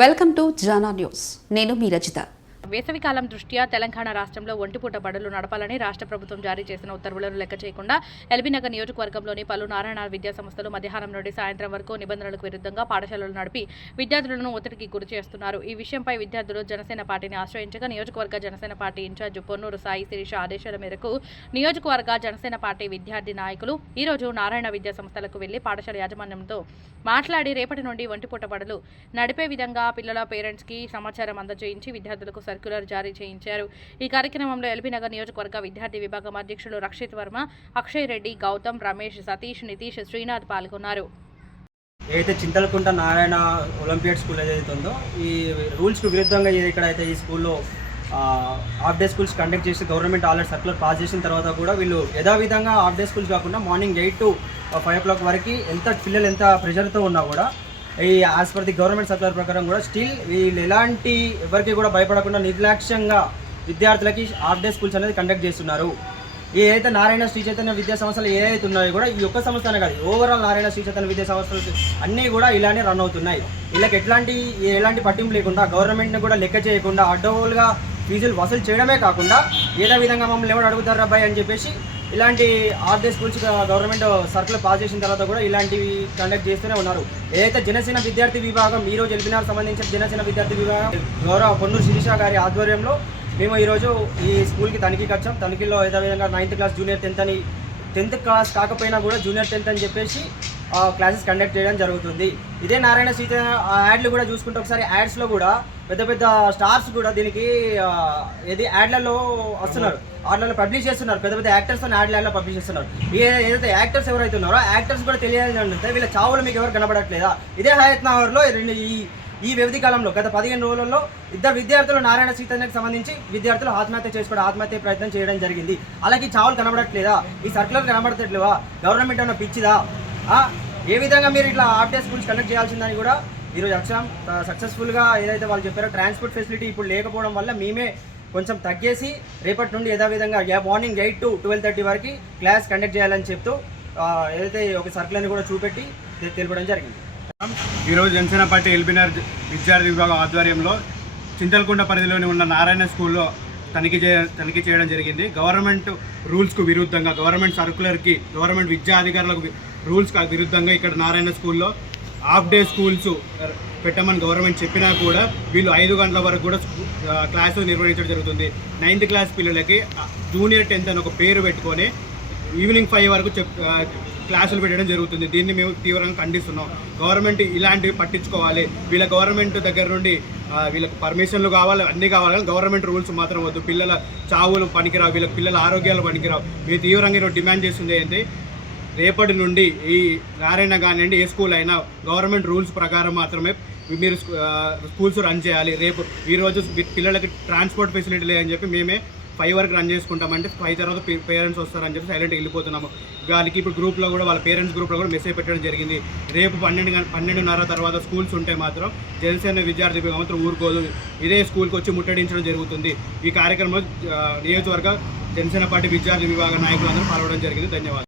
Welcome to Jana news. నేను మీ రజిత. వేసవికాలం దృష్ట్యా తెలంగాణ రాష్ట్రంలో ఒంటిపూట బడులు నడపాలని రాష్ట్ర ప్రభుత్వం జారీ చేసిన ఉత్తర్వులను లెక్క చేయకుండా ఎల్బీనగర్ నియోజకవర్గంలోని పలు నారాయణ విద్యా సంస్థలు మధ్యాహ్నం నుండి సాయంత్రం వరకు నిబంధనలకు విరుద్ధంగా పాఠశాలలు నడిపి విద్యార్థులను ఒత్తిడికి గురి చేస్తున్నారు. ఈ విషయంపై విద్యార్థులు జనసేన పార్టీని ఆశ్రయించగా నియోజకవర్గ జనసేన పార్టీ ఇన్ఛార్జ్ పొన్నూరు సాయి శిరీష ఆదేశాల మేరకు నియోజకవర్గ జనసేన పార్టీ విద్యార్థి నాయకులు ఈ రోజు నారాయణ విద్యా సంస్థలకు వెళ్లి పాఠశాల యాజమాన్యంతో మాట్లాడి రేపటి నుండి ఒంటిపూట బడులు నడిపే విధంగా పిల్లల పేరెంట్స్ కి సమాచారం అందజేయించి విద్యార్థులకు సర్క్యులర్ జారీ చేయించారు. ఈ కార్యక్రమంలో ఎల్బీనగర్ నియోజకవర్గ విద్యార్థి విభాగం అధ్యక్షులు రక్షిత్ వర్మ, అక్షయ్ రెడ్డి, గౌతమ్, రమేష్, సతీష్, నితీష్, శ్రీనాథ్ పాల్గొన్నారు. ఏదైతే చింతలకుంట నారాయణ ఒలింపియాడ్ స్కూల్ ఏదైతే ఉందో ఈ రూల్స్కు విరుద్ధంగా ఇక్కడైతే ఈ స్కూల్లో హాఫ్ డే స్కూల్స్ కండక్ట్ చేసి గవర్నమెంట్ ఆల్రెడీ సర్క్యులర్ పాస్ చేసిన తర్వాత కూడా వీళ్ళు యథావిధంగా హాఫ్ డే స్కూల్స్ కాకుండా మార్నింగ్ 8 to 5 o'clock వరకు పిల్లలు ఎంత ప్రెషర్తో ఉన్నా కూడా ఈ as per the government circular ప్రకారం కూడా స్టిల్ వీళ్ళు ఎలాంటి ఎవరికి కూడా భయపడకుండా నిర్లక్ష్యంగా విద్యార్థులకి హాఫ్ డే స్కూల్స్ అనేది కండక్ట్ చేస్తున్నారు. ఏదైతే నారాయణ శ్రీ చైతన్య విద్యా సంస్థలు ఏదైతే ఉన్నాయో కూడా ఈ ఒక్క సంస్థనే కాదు, ఓవరాల్ నారాయణ శ్రీ చైతన్య విద్యా సంస్థలు అన్నీ కూడా ఇలానే రన్ అవుతున్నాయి. వీళ్ళకి ఎలాంటి పట్టింపు లేకుండా గవర్నమెంట్ని కూడా లెక్క చేయకుండా అడ్డగోలుగా ఫీజులు వసూలు చేయడమే కాకుండా ఏదో విధంగా మమ్మల్ని ఎవరు అడుగుతారు అబ్బాయి అని చెప్పేసి ఇలాంటి half day schools government circular pass చేసిన తర్వాత కూడా ఇలాంటివి కండక్ట్ చేస్తూనే ఉన్నారు. ఏదైతే జనసేన విద్యార్థి విభాగం ఈరోజు ఎల్బీనగర్ సంబంధించిన జనసేన విద్యార్థి విభాగం గౌరవ పొన్నూరు శిరీష గారి ఆధ్వర్యంలో మేము ఈరోజు ఈ స్కూల్కి తనిఖీకి వచ్చాం. తనిఖీలో ఏదో విధంగా 9th క్లాస్ జూనియర్ 10th అని 10th క్లాస్ కాకపోయినా కూడా జూనియర్ 10th అని చెప్పేసి క్లాసెస్ కండక్ట్ చేయడం జరుగుతుంది. ఇదే నారాయణ సీత యాడ్లు కూడా చూసుకుంటే ఒకసారి యాడ్స్లో కూడా పెద్ద పెద్ద స్టార్స్ కూడా దీనికి ఏది యాడ్లలో వస్తున్నారు, యాడ్లలో పబ్లిష్ చేస్తున్నారు. పెద్ద పెద్ద యాక్టర్స్ అని యాడ్లలో పబ్లిష్ చేస్తున్నారు. ఏదైతే యాక్టర్స్ ఎవరైతే ఉన్నారో యాక్టర్స్ కూడా తెలియాలని అంటే వీళ్ళ చావులు మీకు ఎవరు కనబడట్లేదా? ఇదే హయత్ నగర్లో ఈ వ్యవధి కాలంలో గత 15 రోజులలో 2 విద్యార్థులు నారాయణ చైతన్యకు సంబంధించి విద్యార్థులు ఆత్మహత్య ప్రయత్నం చేయడం జరిగింది. అలాగే చావులు కనబడట్లేదా? ఈ సర్కులర్ కనబడట్లేవా? గవర్నమెంట్ అన్న పిచ్చిదా? ఏ విధంగా మీరు ఇట్లా హాఫ్ డే స్కూల్స్ కండక్ట్ చేయాల్సిందని కూడా ఈరోజు వచ్చాం. సక్సెస్ఫుల్గా ఏదైతే వాళ్ళు చెప్పారో ట్రాన్స్పోర్ట్ ఫెసిలిటీ ఇప్పుడు లేకపోవడం వల్ల మేమే కొంచెం తగ్గేసి రేపటి నుండి యథావిధంగా మార్నింగ్ 8 to 12:30 వరకు క్లాస్ కండక్ట్ చేయాలని చెప్తూ ఏదైతే ఒక సర్కులర్ని కూడా చూపెట్టి తెలపడం జరిగింది. ఈరోజు జనసేన పార్టీ ఎల్బీనగర్ విద్యార్థి విభాగం ఆధ్వర్యంలో చింతలకుంట పరిధిలోని ఉన్న నారాయణ స్కూల్లో తనిఖీ చేయడం జరిగింది. గవర్నమెంట్ రూల్స్కు విరుద్ధంగా, గవర్నమెంట్ సర్కులర్కి, గవర్నమెంట్ విద్యా అధికారులకు రూల్స్కి విరుద్ధంగా ఇక్కడ నారాయణ స్కూల్లో హాఫ్ డే స్కూల్స్ పెట్టమని గవర్నమెంట్ చెప్పినా కూడా వీళ్ళు 5 గంటల వరకు కూడా క్లాసులు నిర్వహించడం జరుగుతుంది. 9th క్లాస్ పిల్లలకి జూనియర్ 10th అని ఒక పేరు పెట్టుకొని ఈవినింగ్ 5 వరకు క్లాసులు పెట్టడం జరుగుతుంది. దీన్ని మేము తీవ్రంగా ఖండిస్తున్నాం. గవర్నమెంట్ ఇలాంటివి పట్టించుకోవాలి. వీళ్ళ గవర్నమెంట్ దగ్గర నుండి వీళ్ళకి పర్మిషన్లు కావాలి, అన్నీ కావాలి, కానీ గవర్నమెంట్ రూల్స్ మాత్రం వద్దు. పిల్లల చావులు పనికిరావు, వీళ్ళకి పిల్లల ఆరోగ్యాలు పనికిరావు. మేము తీవ్రంగా ఈరోజు డిమాండ్ చేస్తుంది ఏంటి, రేపటి నుండి ఈ నారాయణ కానివ్వండి ఏ స్కూల్ అయినా గవర్నమెంట్ రూల్స్ ప్రకారం మాత్రమే మీరు స్కూల్స్ రన్ చేయాలి. రేపు ఈరోజు పిల్లలకి ట్రాన్స్పోర్ట్ ఫెసిలిటీ లేదని చెప్పి మేమే 5 వరకు రన్ చేసుకుంటామంటే 5 తర్వాత పేరెంట్స్ వస్తారని చెప్పి సైలెంట్గా వెళ్ళిపోతున్నాము. వాళ్ళకి ఇప్పుడు గ్రూప్లో కూడా వాళ్ళ పేరెంట్స్ గ్రూప్లో కూడా మెసేజ్ పెట్టడం జరిగింది. రేపు 12:30 తర్వాత స్కూల్స్ ఉంటే మాత్రం జనసేన విద్యార్థి విభాగం మాత్రం ఊరుకోదు, ఇదే స్కూల్కి వచ్చి ముట్టడించడం జరుగుతుంది. ఈ కార్యక్రమంలో నియోజకవర్గ జనసేన పార్టీ విద్యార్థి విభాగ నాయకులందరూ పాల్గొనడం జరిగింది. ధన్యవాదాలు.